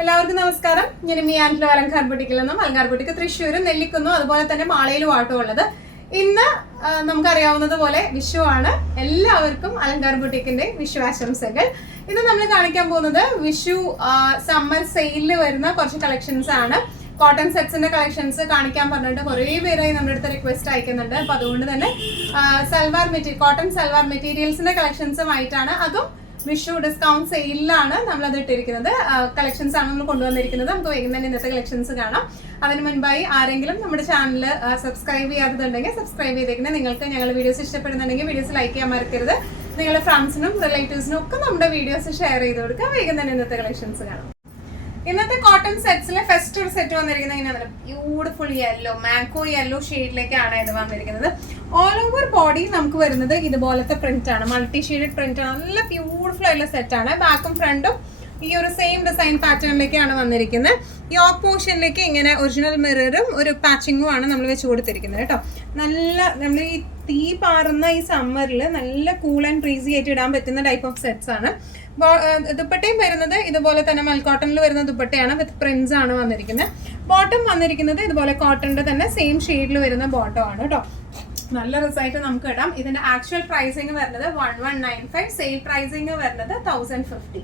എല്ലാവർക്കും നമസ്കാരം. ഞാൻ മിയാൻഡിലോ അലങ്കാർ ബുട്ടിക്കിൽ നിന്നും അലങ്കാർ ബുട്ടിക്ക് തൃശ്ശൂരും നെല്ലിക്കുന്നും അതുപോലെ തന്നെ മാളയിലും ആട്ടോ ഉള്ളത്. ഇന്ന് നമുക്കറിയാവുന്നതുപോലെ വിഷുവാണ്. എല്ലാവർക്കും അലങ്കാർ ബുട്ടിക്കിന്റെ വിഷു ആശംസകൾ. ഇന്ന് നമ്മൾ കാണിക്കാൻ പോകുന്നത് വിഷു സമ്മർ സെയിലിൽ വരുന്ന കുറച്ച് കളക്ഷൻസ് ആണ്. കോട്ടൺ സെറ്റ്സിന്റെ കളക്ഷൻസ് കാണിക്കാൻ പറഞ്ഞിട്ട് കുറേ പേരായി നമ്മുടെ അടുത്ത് റിക്വസ്റ്റ് അയക്കുന്നുണ്ട്. അപ്പൊ അതുകൊണ്ട് തന്നെ കോട്ടൺ സൽവാർ മെറ്റീരിയൽസിന്റെ കളക്ഷൻസുമായിട്ടാണ്, അതും വിഷു ഡിസ്കൗണ്ട് സെയിലാണ് നമ്മളത് ഇട്ടിരിക്കുന്നത്. കളക്ഷൻസ് ആണ് നമ്മൾ കൊണ്ടുവന്നിരിക്കുന്നത്. നമുക്ക് വേഗം തന്നെ ഇന്നത്തെ കളക്ഷൻസ് കാണാം. അതിന് മുൻപായി ആരെങ്കിലും നമ്മുടെ ചാനൽ സബ്സ്ക്രൈബ് ചെയ്യാത്തതുണ്ടെങ്കിൽ സബ്സ്ക്രൈബ് ചെയ്തേക്കുന്നത്. നിങ്ങൾക്ക് ഞങ്ങളുടെ വീഡിയോസ് ഇഷ്ടപ്പെടുന്നുണ്ടെങ്കിൽ വീഡിയോസ് ലൈക്ക് ചെയ്യാൻ മറക്കരുത്. നിങ്ങളുടെ ഫ്രണ്ട്സിനും റിലേറ്റീവ്സിനും ഒക്കെ നമ്മുടെ വീഡിയോസ് ഷെയർ ചെയ്ത് കൊടുക്കുക. വേഗം തന്നെ ഇന്നത്തെ കളക്ഷൻസ് കാണാം. ഇന്നത്തെ കോട്ടൺ സെറ്റ്സിലെ ഫസ്റ്റ് ഒരു സെറ്റ് വന്നിരിക്കുന്നത് ഇങ്ങനെയാണ്. ബ്യൂട്ടിഫുൾ യെല്ലോ, മാംഗോ യെല്ലോ ഷെയ്ഡിലേക്കാണ് ഇത് വന്നിരിക്കുന്നത്. ഓൾ ഓവർ ബോഡി നമുക്ക് വരുന്നത് ഇതുപോലത്തെ പ്രിന്റ് ആണ്, മൾട്ടി ഷെയ്ഡഡ് പ്രിന്റ് ആണ്. നല്ല ബ്യൂട്ടിഫുൾ ആയിട്ടുള്ള സെറ്റ് ആണ്. ബാക്കും ഫ്രണ്ടും ഈ ഒരു സെയിം ഡിസൈൻ പാറ്റേണിലേക്കാണ് വന്നിരിക്കുന്നത്. യോക്ക് പോർഷനിലേക്ക് ഇങ്ങനെ ഒറിജിനൽ മിററും ഒരു പാച്ചിങ്ങും ആണ് നമ്മൾ വെച്ച് കൊടുത്തിരിക്കുന്നത് കേട്ടോ. നല്ല നമ്മൾ ഈ തീ പാറുന്ന ഈ സമ്മറിൽ നല്ല കൂൾ ആൻഡ് ബ്രീസി ആയിട്ട് ഇടാൻ പറ്റുന്ന ടൈപ്പ് ഓഫ് സെറ്റ്സ് ആണ്. ദുപ്പട്ടയും വരുന്നത് ഇതുപോലെ തന്നെ മൽക്കോട്ടണിൽ വരുന്ന ദുപ്പട്ടയാണ്, വിത്ത് പ്രിന്റ്സ് ആണ് വന്നിരിക്കുന്നത്. ബോട്ടം വന്നിരിക്കുന്നത് ഇതുപോലെ കോട്ടണിന്റെ തന്നെ സെയിം ഷെയ്ഡിൽ വരുന്ന ബോട്ടം ആണ് കേട്ടോ. നല്ല റിസൾട്ട് നമുക്ക് ഇടാം. ഇതിന്റെ ആക്ച്വൽ പ്രൈസിങ് വരുന്നത് 1195, സെയിൽ പ്രൈസിങ് വരുന്നത് 1050.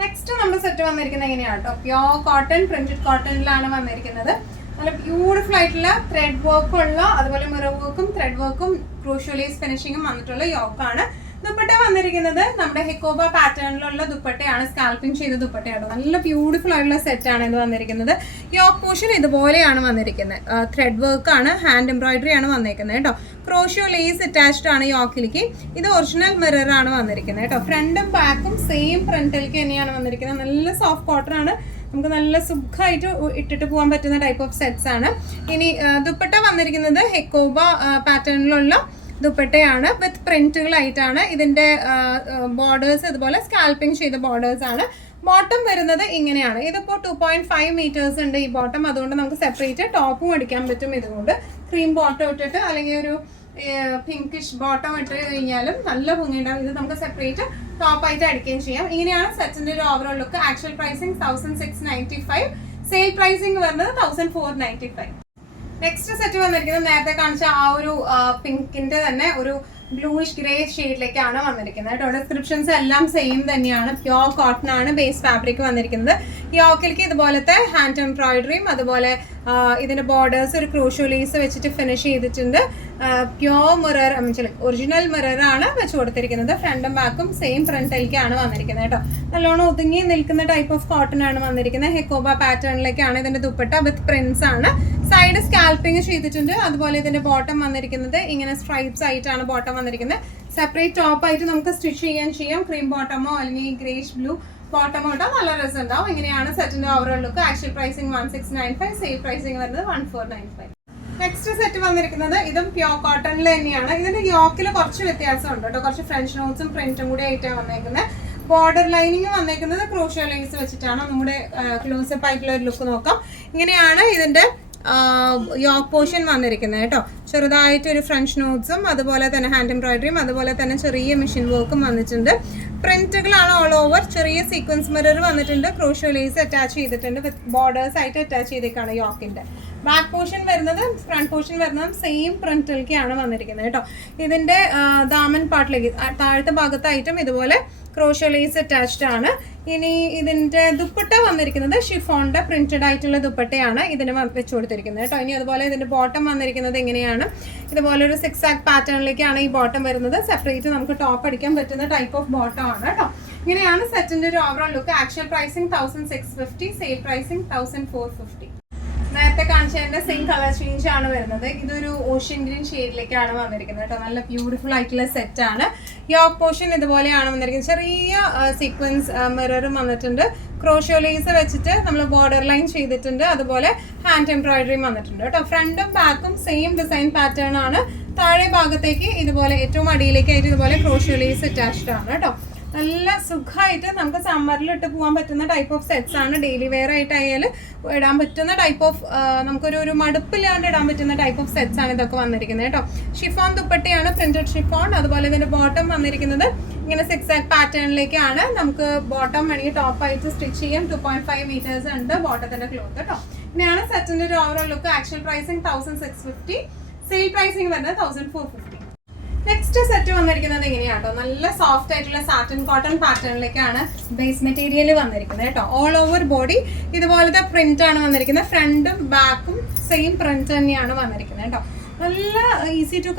നെക്സ്റ്റ് നമ്മുടെ സെറ്റ് വന്നിരിക്കുന്നത് എങ്ങനെയാണ് കേട്ടോ. പ്യോർ കോട്ടൺ, പ്രിന്റഡ് കോട്ടണിലാണ് വന്നിരിക്കുന്നത്. നല്ല ബ്യൂട്ടിഫുൾ ആയിട്ടുള്ള ത്രെഡ് വർക്കും ഉള്ള, അതുപോലെ മിറർ വർക്കും ത്രെഡ് വർക്കും ക്രൂഷ്യലൈസ് ഫിനിഷിങ്ങും വന്നിട്ടുള്ള യോക്കാണ്. ദുപ്പട്ട വന്നിരിക്കുന്നത് നമ്മുടെ ഹെക്കോബ പാറ്റേണിലുള്ള ദുപ്പട്ടയാണ്, സ്കാൽപ്പിംഗ് ചെയ്ത ദുപ്പട്ടയാണ്. നല്ല ബ്യൂട്ടിഫുൾ ആയിട്ടുള്ള സെറ്റ് ആണ് ഇത് വന്നിരിക്കുന്നത്. യോക്ക് പോർഷൻ ഇതുപോലെയാണ് വന്നിരിക്കുന്നത്. ത്രെഡ് വർക്ക് ആണ്, ഹാൻഡ് എംബ്രോയിഡറി ആണ് വന്നിരിക്കുന്നത് കേട്ടോ. ക്രോഷ്യോ ലേസ് അറ്റാച്ച്ഡ് ആണ് യോക്കിലേക്ക്. ഇത് ഒറിജിനൽ മിറർ ആണ് വന്നിരിക്കുന്നത് കേട്ടോ. ഫ്രണ്ടും ബാക്കും സെയിം ഫ്രണ്ടിലേക്ക് തന്നെയാണ് വന്നിരിക്കുന്നത്. നല്ല സോഫ്റ്റ് കോട്ടൺ ആണ്, നമുക്ക് നല്ല സുഖമായിട്ട് ഇട്ടിട്ട് പോകാൻ പറ്റുന്ന ടൈപ്പ് ഓഫ് സെറ്റ്സ് ആണ്. ഇനി ദുപ്പട്ട വന്നിരിക്കുന്നത് ഹെക്കോബ പാറ്റേണിലുള്ള ദുപ്പട്ടയാണ്, വിത്ത് പ്രിന്റുകളായിട്ടാണ്. ഇതിന്റെ ബോർഡേഴ്സ് ഇതുപോലെ സ്കാൽപ്പിംഗ് ചെയ്ത ബോർഡേഴ്സ് ആണ്. ബോട്ടം വരുന്നത് ഇങ്ങനെയാണ്. ഇതിപ്പോൾ 2.5 മീറ്റേഴ്സ് ഉണ്ട് ഈ ബോട്ടം. അതുകൊണ്ട് നമുക്ക് സെപ്പറേറ്റ് ടോപ്പും അടിക്കാൻ പറ്റും. ഇതുകൊണ്ട് ക്രീം ബോട്ടം ഇട്ടിട്ട് അല്ലെങ്കിൽ ഒരു പിങ്കിഷ് ബോട്ടം ഇട്ട് കഴിഞ്ഞാലും നല്ല ഭംഗിയുണ്ടാവും. ഇത് നമുക്ക് സെപ്പറേറ്റ് ടോപ്പായിട്ട് അടിക്കുകയും ചെയ്യാം. ഇങ്ങനെയാണ് സെറ്റിന്റെ ഒരു overall look. Actual pricing 1695, sale pricing വരുന്നത് 1495. നെക്സ്റ്റ് സെറ്റ് വന്നിരിക്കുന്നത് നേരത്തെ കാണിച്ച ആ ഒരു പിങ്കിന്റെ തന്നെ ഒരു ബ്ലൂയിഷ് ഗ്രേ ഷെയ്ഡിലേക്കാണ് വന്നിരിക്കുന്നത് കേട്ടോ. ഡിസ്ക്രിപ്ഷൻസ് എല്ലാം സെയിം തന്നെയാണ്. പ്യോർ കോട്ടൺ ആണ് ബേസ് ഫാബ്രിക് വന്നിരിക്കുന്നത്. യോക്കിലേക്ക് ഇതുപോലത്തെ ഹാൻഡ് എംബ്രോയിഡറിയും അതുപോലെ ഇതിന്റെ ബോർഡേഴ്സ് ഒരു ക്രൂഷ്യോ ലേസ് വെച്ചിട്ട് ഫിനിഷ് ചെയ്തിട്ടുണ്ട്. പ്യോർ മിറർ, ഒറിജിനൽ മിറർ ആണ് വെച്ച് കൊടുത്തിരിക്കുന്നത്. ഫ്രണ്ടും ബാക്കും സെയിം ഫ്രണ്ടിലേക്കാണ് വന്നിരിക്കുന്നത് കേട്ടോ. നല്ലോണം ഒതുങ്ങി നിൽക്കുന്ന ടൈപ്പ് ഓഫ് കോട്ടൺ ആണ് വന്നിരിക്കുന്നത്. ഹെക്കോബ പാറ്റേണിലേക്കാണ് ഇതിന്റെ ദുപ്പട്ട, വിത്ത് പ്രിന്റ്സ് ആണ്. സൈഡ് സ്കാൽപ്പിംഗ് ചെയ്തിട്ടുണ്ട്. അതുപോലെ ഇതിന്റെ ബോട്ടം വന്നിരിക്കുന്നത് ഇങ്ങനെ സ്ട്രൈപ്സ് ആയിട്ടാണ് ബോട്ടം വന്നിരിക്കുന്നത്. സെപ്പറേറ്റ് ടോപ്പ് ആയിട്ട് നമുക്ക് സ്റ്റിച്ച് ചെയ്യാം. ക്രീം ബോട്ടമോ അല്ലെങ്കിൽ ഗ്രേഷ് ബ്ലൂ ബോട്ടമോ ഇട്ടാൽ നല്ല രസം ഉണ്ടാവും. ഇങ്ങനെയാണ് സെറ്റിന്റെ overall look. Actual pricing 1695, sale pricing വരുന്നത് 1495. നെക്സ്റ്റ് സെറ്റ് വന്നിരിക്കുന്നത് ഇതും പ്യോർ കോട്ടണിൽ തന്നെയാണ്. ഇതിന്റെ യോക്കിൽ കുറച്ച് വ്യത്യാസം ഉണ്ട് കേട്ടോ. കുറച്ച് ഫ്രഞ്ച് നോട്ട്സും പ്രിന്റും കൂടി ആയിട്ടാണ് വന്നേക്കുന്നത്. ബോർഡർ ലൈനിങ് വന്നേക്കുന്നത് ക്രോഷ്യോ ലേസ് വെച്ചിട്ടാണ്. നമ്മുടെ ക്ലോസപ്പ് ആയിട്ടുള്ള ഒരു ലുക്ക് നോക്കാം. ഇങ്ങനെയാണ് ഇതിന്റെ യോക്ക് പോർഷൻ വന്നിരിക്കുന്നത് കേട്ടോ. ചെറുതായിട്ട് ഒരു ഫ്രഞ്ച് നോട്ട്സും അതുപോലെ തന്നെ ഹാൻഡ് എംബ്രോയിഡറിയും അതുപോലെ തന്നെ ചെറിയ മെഷീൻ വർക്കും വന്നിട്ടുണ്ട്. പ്രിന്റുകളാണ് ഓൾ ഓവർ. ചെറിയ സീക്വൻസ് മിറർ വന്നിട്ടുണ്ട്. ക്രോഷ്യോ ലേസ് അറ്റാച്ച് ചെയ്തിട്ടുണ്ട്. വിത്ത് ബോർഡേഴ്സ് ആയിട്ട് അറ്റാച്ച് ചെയ്തേക്കാണ് യോക്കിന്റെ. ബാക്ക് പോർഷൻ വരുന്നത് ഫ്രണ്ട് പോർഷൻ വരുന്നതും സെയിം പ്രിന്റിലേക്കാണ് വന്നിരിക്കുന്നത് കേട്ടോ. ഇതിന്റെ ദാമൻ പാർട്ടിലേക്ക് താഴത്തെ ഭാഗത്തായിട്ടും ഇതുപോലെ ക്രോഷ്യോ ലേസ് അറ്റാച്ച്ഡ് ആണ്. ഇനി ഇതിന്റെ ദുപ്പട്ട വന്നിരിക്കുന്നത് ഷിഫോണിന്റെ പ്രിന്റഡ് ആയിട്ടുള്ള ദുപ്പട്ടയാണ് ഇതിന് വെച്ച് കൊടുത്തിരിക്കുന്നത് കേട്ടോ. ഇനി അതുപോലെ ഇതിന്റെ ബോട്ടം വന്നിരിക്കുന്നത് എങ്ങനെയാണ്, ഇതുപോലെ ഒരു 6 ആക്ട് പാറ്റേണിലേക്കാണ് ഈ ബോട്ടം വരുന്നത്. സെപ്പറേറ്റ് നമുക്ക് ടോപ്പ് അടിക്കാൻ പറ്റുന്ന ടൈപ്പ് ഓഫ് ബോട്ടം ആണ് കേട്ടോ. ഇങ്ങനെയാണ് സെറ്റിന്റെ ഒരു overall look. Actual pricing 1650, sale pricing 1450. നേരത്തെ കാണിച്ചതിന്റെ സെയിം കളർ ചേഞ്ച് ആണ് വരുന്നത്. ഇതൊരു ഓഷ്യൻ ഗ്രീൻ ഷെയ്ഡിലേക്കാണ് വന്നിരിക്കുന്നത് കേട്ടോ. നല്ല ബ്യൂട്ടിഫുൾ ആയിട്ടുള്ള സെറ്റ് ആണ്. യോക്ക് പോർഷൻ ഇതുപോലെയാണ് വന്നിരിക്കുന്നത്. ചെറിയ സീക്വൻസ് മിററും വന്നിട്ടുണ്ട്. ക്രോഷ്യോ ലേസ് വെച്ചിട്ട് നമ്മൾ ബോർഡർ ലൈൻ ചെയ്തിട്ടുണ്ട്. അതുപോലെ ഹാൻഡ് എംബ്രോയിഡറിയും വന്നിട്ടുണ്ട് കേട്ടോ. ഫ്രണ്ടും ബാക്കും സെയിം ഡിസൈൻ പാറ്റേൺ ആണ്. താഴെ ഭാഗത്തേക്ക് ഇതുപോലെ ഏറ്റവും അടിയിലേക്കായിട്ട് ഇതുപോലെ ക്രോഷ്യോ ലേസ് അറ്റാച്ച്ഡ് ആണ് കേട്ടോ. നല്ല സുഖമായിട്ട് നമുക്ക് സമ്മറിൽ ഇട്ട് പോകാൻ പറ്റുന്ന ടൈപ്പ് ഓഫ് സെറ്റ്സ് ആണ്. ഡെയിലി വെയർ ആയിട്ടായാലും ഇടാൻ പറ്റുന്ന ടൈപ്പ് ഓഫ് നമുക്കൊരു മടുപ്പില്ലാണ്ട് ഇടാൻ പറ്റുന്ന ടൈപ്പ് ഓഫ് സെറ്റ്സ് ആണ് ഇതൊക്കെ വന്നിരിക്കുന്നത് കേട്ടോ. ഷിഫോൺ ദുപ്പട്ടയാണ്, പ്രിന്റഡ് ഷിഫോൺ. അതുപോലെ ഇതിന്റെ ബോട്ടം വന്നിരിക്കുന്നത് ഇങ്ങനെ സിക്സാക് പാറ്റേണിലേക്കാണ്. നമുക്ക് ബോട്ടം വേണമെങ്കിൽ ടോപ്പ് ആയിട്ട് സ്റ്റിച്ച് ചെയ്യാം. 2.5 മീറ്റേഴ്സ് ഉണ്ട് ബോട്ടത്തിന്റെ ക്ലോത്ത് കേട്ടോ. ഇങ്ങനെയാണ് സെറ്റിന്റെ ഒരു overall look. Actual pricing 1650, sale pricing വരുന്നത് 1450. നെക്സ്റ്റ് സെറ്റ് വന്നിരിക്കുന്നത് ഇങ്ങനെയാട്ടോ. നല്ല സോഫ്റ്റ് ആയിട്ടുള്ള സാറ്റിൻ കോട്ടൺ പാറ്റേണിലേക്കാണ് ബേസ് മെറ്റീരിയൽ വന്നിരിക്കുന്നത് കേട്ടോ. ഓൾ ഓവർ ബോഡി ഇതുപോലത്തെ പ്രിന്റ് ആണ് വന്നിരിക്കുന്നത്. ഫ്രണ്ടും ബാക്കും സെയിം പ്രിന്റ് തന്നെയാണ് വന്നിരിക്കുന്നത് കേട്ടോ. നല്ല ഈസി ടു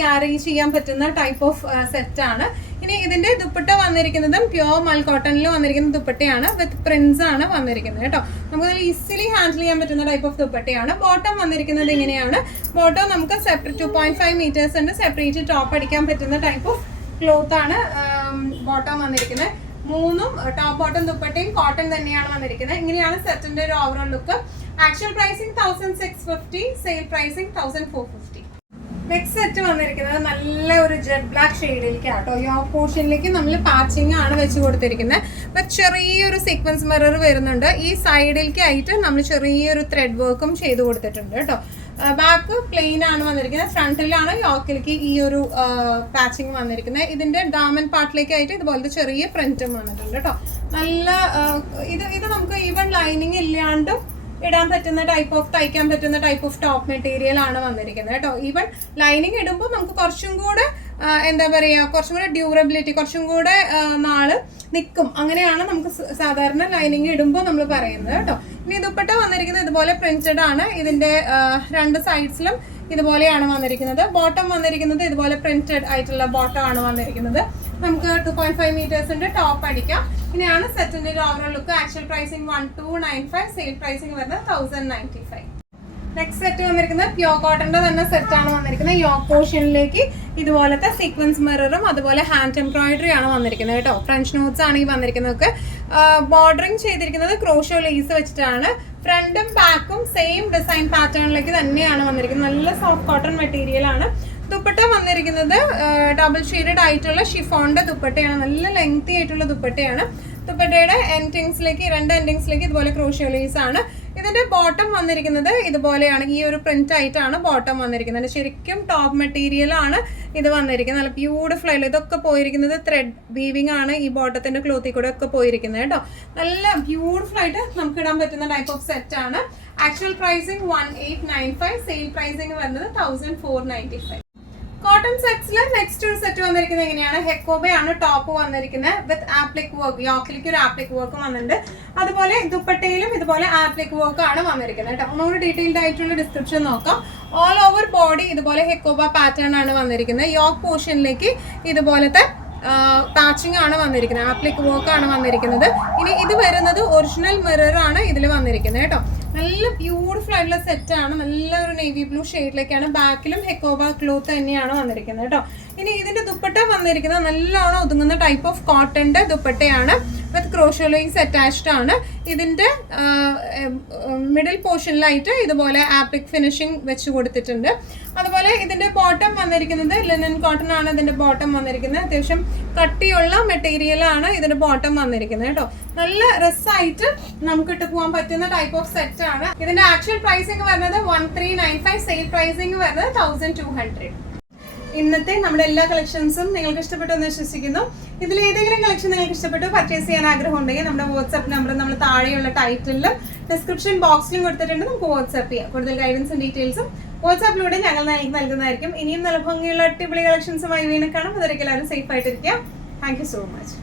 ക്യാരി ചെയ്യാൻ പറ്റുന്ന ടൈപ്പ് ഓഫ് സെറ്റ് ആണ്. ഇനി ഇതിന്റെ ദുപ്പട്ട വന്നിരിക്കുന്നതും പ്യോർ മൽ കോട്ടണിൽ വന്നിരിക്കുന്ന ദുപ്പട്ടയാണ്. വിത്ത് പ്രിന്റ്സ് ആണ് വന്നിരിക്കുന്നത് കേട്ടോ. നമുക്ക് ഈസിലി ഹാൻഡിൽ ചെയ്യാൻ പറ്റുന്ന ടൈപ്പ് ഓഫ് ദുപ്പട്ടയാണ്. ബോട്ടം വന്നിരിക്കുന്നത് ഇങ്ങനെയാണ്. ബോട്ടം നമുക്ക് സെപ്പറേറ്റ് 2.5 മീറ്റേഴ്സ് ഉണ്ട്. സെപ്പറേറ്റ് ടോപ്പ് അടിക്കാൻ പറ്റുന്ന ടൈപ്പ് ഓഫ് ക്ലോത്ത് ആണ് ബോട്ടം വന്നിരിക്കുന്നത്. മൂന്നും ടോപ്പ് ബോട്ടം ദുപ്പട്ടയും കോട്ടൺ തന്നെയാണ് വന്നിരിക്കുന്നത്. ഇങ്ങനെയാണ് സെറ്റിന്റെ ഒരു overall look. Actual pricing 1650, sale pricing 1450. Next set വന്നിരിക്കുന്നത് നല്ല ഒരു ജെറ്റ് ബ്ലാക്ക് ഷെയ്ഡിലേക്കാട്ടോ. യോക്ക് പോർഷനിലേക്ക് നമ്മൾ പാച്ചിങ് ആണ് വെച്ച് കൊടുത്തിരിക്കുന്നത്. അപ്പൊ ചെറിയൊരു സീക്വൻസ് മിറർ വരുന്നുണ്ട്. ഈ സൈഡിലേക്ക് ആയിട്ട് നമ്മൾ ചെറിയൊരു ത്രെഡ് വർക്കും ചെയ്ത് കൊടുത്തിട്ടുണ്ട് കേട്ടോ. ബാക്ക് പ്ലെയിൻ ആണ് വന്നിരിക്കുന്നത്. ഫ്രണ്ടിലാണ് യോക്കിലേക്ക് ഈ ഒരു പാച്ചിങ് വന്നിരിക്കുന്നത്. ഇതിന്റെ ഡാമൻ പാർട്ടിലേക്കായിട്ട് ഇതുപോലത്തെ ചെറിയ പ്രിന്റും വന്നിട്ടുണ്ട് കേട്ടോ. നല്ല ഇത് നമുക്ക് ഈവൻ ലൈനിങ് ഇല്ലാണ്ടും ഇടാൻ പറ്റുന്ന ടൈപ്പ് ഓഫ് തയ്ക്കാൻ പറ്റുന്ന ടൈപ്പ് ഓഫ് ടോപ്പ് മെറ്റീരിയൽ ആണ് വന്നിരിക്കുന്നത് കേട്ടോ. ഈവൻ ലൈനിങ് ഇടുമ്പോൾ നമുക്ക് കുറച്ചും കൂടെ എന്താ പറയുക, കുറച്ചും കൂടെ ഡ്യൂറബിലിറ്റി, കുറച്ചും കൂടെ നാള് നിൽക്കും. അങ്ങനെയാണ് നമുക്ക് സാധാരണ ലൈനിങ് ഇടുമ്പോൾ നമ്മൾ പറയുന്നത് കേട്ടോ. ഇനി ദുപ്പട്ട വന്നിരിക്കുന്നത് ഇതുപോലെ പ്രിന്റഡ് ആണ്. ഇതിന്റെ രണ്ട് സൈഡ്സിലും ഇതുപോലെയാണ് വന്നിരിക്കുന്നത്. ബോട്ടം വന്നിരിക്കുന്നത് ഇതുപോലെ പ്രിന്റഡ് ആയിട്ടുള്ള ബോട്ടം ആണ് വന്നിരിക്കുന്നത്. നമുക്ക് 2.5 മീറ്റേഴ്സ് ഉണ്ട്. ടോപ്പ് അടിക്കാം. ഇനിയാണ് സെറ്റിന്റെ ഒരു overall look. Actual pricing 1295, sale pricing വരുന്നത് 1095. നെക്സ്റ്റ് സെറ്റ് വന്നിരിക്കുന്നത് പ്യോർ കോട്ടന്റെ തന്നെ സെറ്റ് ആണ് വന്നിരിക്കുന്നത്. യോക്ക് പോർഷനിലേക്ക് ഇതുപോലത്തെ സീക്വൻസ് മിററും അതുപോലെ ഹാൻഡ് എംബ്രോയിഡറി ആണ് വന്നിരിക്കുന്നത് കേട്ടോ. ഫ്രഞ്ച് നോട്ട്സ് ആണ് ഈ വന്നിരിക്കുന്നതൊക്കെ. ബോർഡറിങ് ചെയ്തിരിക്കുന്നത് ക്രോഷോ ലേസ് വെച്ചിട്ടാണ്. ഫ്രണ്ടും ബാക്കും സെയിം ഡിസൈൻ പാറ്റേണിലേക്ക് തന്നെയാണ് വന്നിരിക്കുന്നത്. നല്ല സോഫ്റ്റ് കോട്ടൺ മെറ്റീരിയൽ ആണ്. ദുപ്പട്ട വന്നിരിക്കുന്നത് ഡബിൾ ഷെയ്ഡഡ് ആയിട്ടുള്ള ഷിഫോണിന്റെ ദുപ്പട്ടയാണ്. നല്ല ലെങ്തി ആയിട്ടുള്ള ദുപ്പട്ടയാണ്. ദുപ്പട്ടയുടെ എൻഡിങ്സിലേക്ക്, രണ്ട് എൻഡിങ്സിലേക്ക് ഇതുപോലെ ക്രോഷ്യോ ലേസ് ആണ്. ഇതിന്റെ ബോട്ടം വന്നിരിക്കുന്നത് ഇതുപോലെയാണ്. ഈ ഒരു പ്രിന്റ് ആയിട്ടാണ് ബോട്ടം വന്നിരിക്കുന്നത്. ശരിക്കും ടോപ്പ് മെറ്റീരിയൽ ആണ് ഇത് വന്നിരിക്കുന്നത്. നല്ല ബ്യൂട്ടിഫുൾ ആയിട്ട് ഇതൊക്കെ പോയിരിക്കുന്നത് ത്രെഡ് വീവിംഗ് ആണ്. ഈ ബോട്ടത്തിന്റെ ക്ലോത്തിൽ കൂടെ ഒക്കെ പോയിരിക്കുന്നത് കേട്ടോ. നല്ല ബ്യൂട്ടിഫുൾ ആയിട്ട് നമുക്ക് ഇടാൻ പറ്റുന്ന ടൈപ്പ് ഓഫ് സെറ്റ് ആണ്. ആക്ച്വൽ പ്രൈസിങ് 1895, സെയിൽ പ്രൈസിങ് വരുന്നത് 1495. കോട്ടൺ സെറ്റ്സിൽ നെക്സ്റ്റ് ഒരു സെറ്റ് വന്നിരിക്കുന്നത് എങ്ങനെയാണ്? ഹെക്കോബയാണ് ടോപ്പ് വന്നിരിക്കുന്നത് വിത്ത് ആപ്ലിക് വർക്ക്. യോക്കിലേക്ക് ഒരു ആപ്ലിക് വർക്ക് വന്നിട്ടുണ്ട്. അതുപോലെ ദുപ്പട്ടയിലും ഇതുപോലെ ആപ്ലിക് വർക്ക് ആണ് വന്നിരിക്കുന്നത് കേട്ടോ. ഒന്നുകൂടി ഡീറ്റെയിൽഡ് ആയിട്ടുള്ള ഡിസ്ക്രിപ്ഷൻ നോക്കാം. ഓൾ ഓവർ ബോഡി ഇതുപോലെ ഹെക്കോബ പാറ്റേൺ ആണ് വന്നിരിക്കുന്നത്. യോക്ക് പോർഷനിലേക്ക് ഇതുപോലത്തെ പാച്ചിങ് ആണ് വന്നിരിക്കുന്നത്. ആപ്ലിക് വർക്ക് ആണ് വന്നിരിക്കുന്നത്. ഇനി ഇത് വരുന്നത് ഒറിജിനൽ മിറർ ആണ് ഇതിൽ വന്നിരിക്കുന്നത് കേട്ടോ. നല്ല ബ്യൂട്ടിഫുൾ ആയിട്ടുള്ള സെറ്റ് ആണ്. നല്ല ഒരു നേവി ബ്ലൂ ഷെയ്ഡിലേക്കാണ്. ബാക്കിലും ഹെക്കോബ ക്ലോത്ത് തന്നെയാണ് വന്നിരിക്കുന്നത് കേട്ടോ. ഇനി ഇതിന്റെ ദുപ്പട്ട വന്നിരിക്കുന്നത് നല്ലോണം ഒതുങ്ങുന്ന ടൈപ്പ് ഓഫ് കോട്ടന്റെ ദുപ്പട്ടയാണ്. വിത്ത് ക്രോഷോ ലേസ് അറ്റാച്ച്ഡ് ആണ്. ഇതിന്റെ മിഡിൽ പോർഷനിലായിട്ട് ഇതുപോലെ ആപ്ലിക് ഫിനിഷിംഗ് വെച്ച് കൊടുത്തിട്ടുണ്ട്. അതുപോലെ ഇതിന്റെ ബോട്ടം വന്നിരിക്കുന്നത് ലിനൻ കോട്ടൺ ആണ്. ഇതിന്റെ ബോട്ടം വന്നിരിക്കുന്നത് അത്യാവശ്യം കട്ടിയുള്ള മെറ്റീരിയൽ ആണ് ഇതിന്റെ ബോട്ടം വന്നിരിക്കുന്നത് കേട്ടോ. നല്ല രസമായിട്ട് നമുക്ക് ഇട്ട് പോകാൻ പറ്റുന്ന ടൈപ്പ് ഓഫ് സെറ്റ് ആണ്. ഇതിന്റെ ആക്ച്വൽ പ്രൈസിങ് വരുന്നത് 1395, സെയിൽ പ്രൈസിങ് വരുന്നത് 1200. ഇന്നത്തെ നമ്മുടെ എല്ലാ കളക്ഷൻസും നിങ്ങൾക്ക് ഇഷ്ടപ്പെട്ടു എന്ന് വിശ്വസിക്കുന്നു. ഇതിൽ ഏതെങ്കിലും കളക്ഷൻ നിങ്ങൾക്ക് ഇഷ്ടപ്പെട്ടു പർച്ചേസ് ചെയ്യാൻ ആഗ്രഹം ഉണ്ടെങ്കിൽ നമ്മുടെ വാട്സ്ആപ്പ് നമ്പർ നമ്മൾ താഴെയുള്ള ടൈറ്റിലും ഡിസ്ക്രിപ്ഷൻ ബോക്സിലും കൊടുത്തിട്ടുണ്ട്. നമുക്ക് വാട്സ്ആപ്പ് ചെയ്യാം. കൂടുതൽ ഗൈഡൻസും ഡീറ്റെയിൽസും വാട്സ്ആപ്പിലൂടെ ഞങ്ങൾ നൽകുന്നതായിരിക്കും. ഇനിയും നല്ല ഭംഗിയുള്ള അടിപൊളി കളക്ഷൻസുമായി വീണ്ടും കാണാം. അതൊരിക്കലും എല്ലാവരും സേഫ് ആയിട്ടിരിക്കാം. Thank you so much.